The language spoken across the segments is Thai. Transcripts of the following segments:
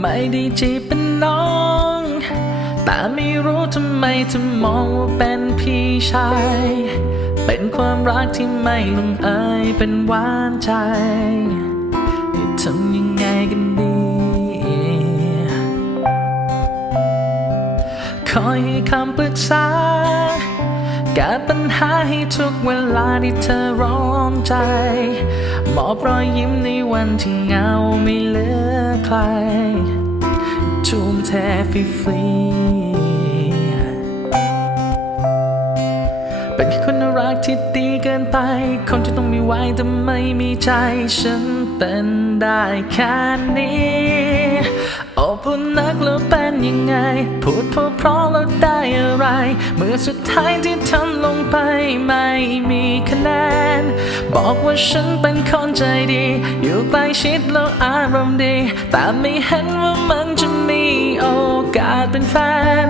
ไม่ได้จีบเป็นน้อง แต่ไม่รู้ทำไมเธอมองว่าเป็นพี่ชาย เป็นความรักที่ไม่ลงเอยเป็นหวานใจจะทำยังไงกันดี คอยให้คำปรึกษา แก้ปัญหาให้ทุกเวลาที่เธอร้อนใจมอบรอยยิ้มในวันที่เหงาไม่เหลือใครทุ่มเทฟรีๆเป็นแค่คนรักที่ดีเกินไป คนที่ต้องมีไว้แต่ไม่มีใจ ฉันเป็นได้แค่นี้ อบอุ่นนักแล้วเป็นยังไง พูดเพราะเพราะแล้วได้อะไร เมื่อสุดท้ายที่ทำลงไปไม่มีคะแนน บอกว่าฉันเป็นคนใจดี อยู่ใกล้ชิดแล้วอารมณ์ดี แต่ไม่เห็นว่ามันจะมีโอกาสเป็นแฟน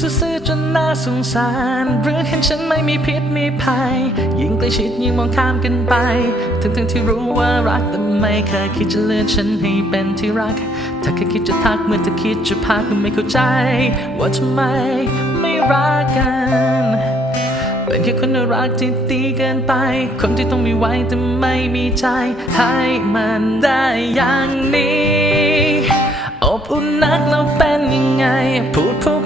ซื่อๆจนน่าสงสาร หรือเห็นฉันไม่มีพิษมีภัย ยิ่งใกล้ชิดยิ่งมองข้ามกันไป ทั้งๆที่รู้ว่ารักแต่ไม่เคยคิดจะเลือกฉันให้เป็นที่รัก ถ้าแค่คิดจะทักเมื่อเธอคิดจะพักก็ไม่เข้าใจ ว่าทำไมไม่รักกัน เป็นแค่คนรักที่ดีเกินไป คนที่ต้องมีไว้แต่ไม่มีใจ ให้มันได้อย่างนี้ อบอุ่นนักแล้วเป็นยังไง พูดเพร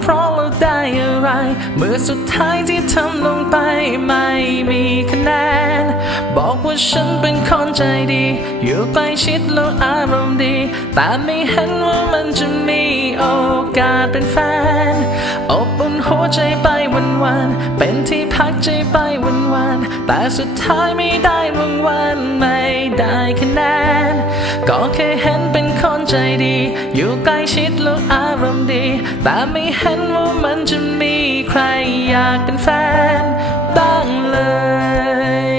อะไรเมื่อสุดท้ายที่ทำลงไปไม่มีคะแนน บอกว่าฉันเป็นคนใจดี อยู่ใกล้ชิดแล้วอารมณ์ดี แต่ไม่เห็นว่ามันจะมีโอกาสเป็นแฟน อบอุ่นหัวใจไปวันๆเป็นที่พักใจไปวันๆแต่สุดท้ายไม่ได้รางวัลไม่ได้คะแนน ก็แค่เห็นเป็นคนใจดี อยู่ใกล้ชิดแล้วอารมณ์ดี แต่ไม่เห็นว่ามันจะ อยากเป็นแฟนบ้างเลย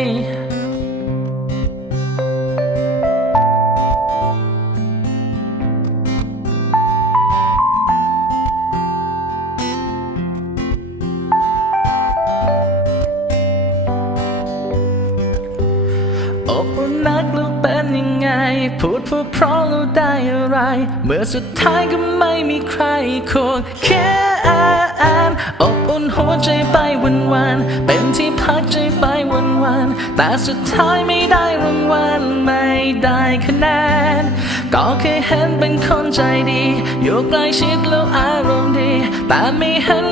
อบอุ่นนักแล้วเป็นยังไง พูดพราะเพราะแล้วได้อะไร เมื่อสุดท้ายก็ไม่มีใครควรแค่อ่านอบอุ่น หัวใจไปวันวันเป็นที่พักใจไปวันวันแต่สุดท้ายไม่ได้รางวัลไม่ได้คะแนน ก็เคยเห็นเป็นคนใจดี อยู่ใกล้ชิดแล้วอารมณ์ดี แต่ไม่เห็น